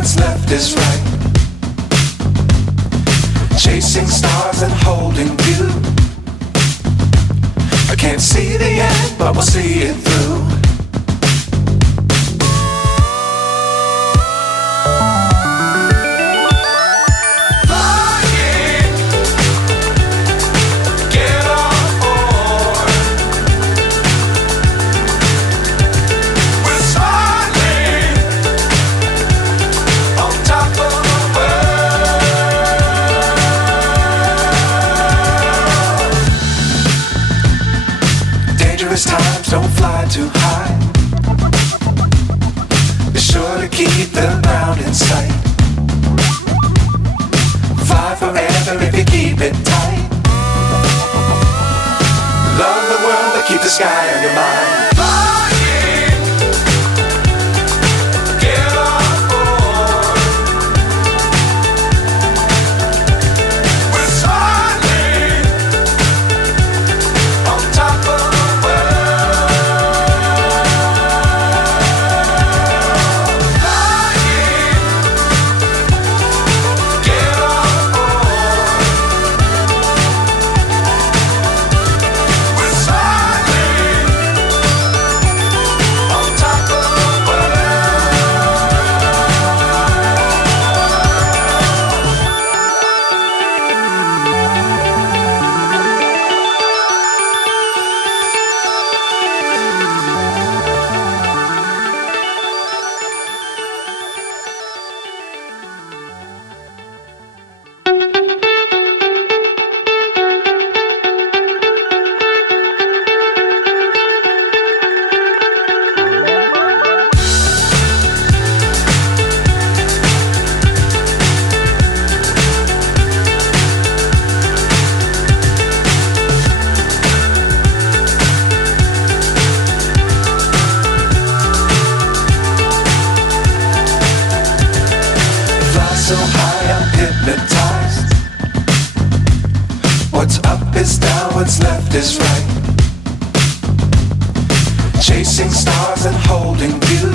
what's left is right. Chasing stars and holding you. I can't see the end, but we'll see it through. Times don't fly too high. Be sure to keep the ground in sight. Fly forever if you keep it tight. Love the world but keep the sky on your mind. So high I'm hypnotized. What's up is down, what's left is right. Chasing stars and holding you.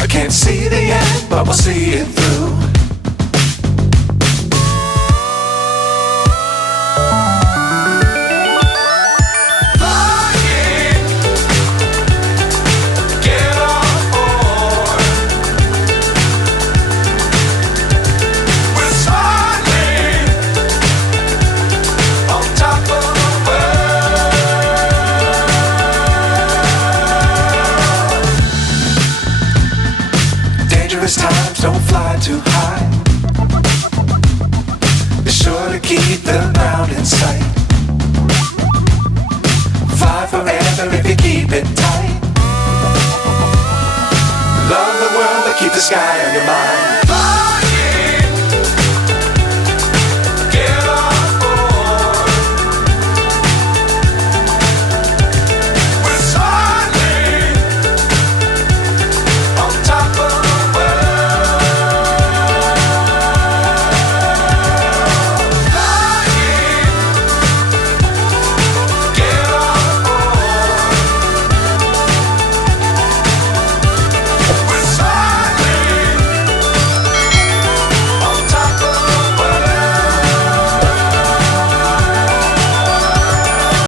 I can't see the end, but we'll see it through. Times don't fly too high. Be sure to keep the ground in sight. Fly forever if you keep it tight. Love the world but keep the sky on your mind.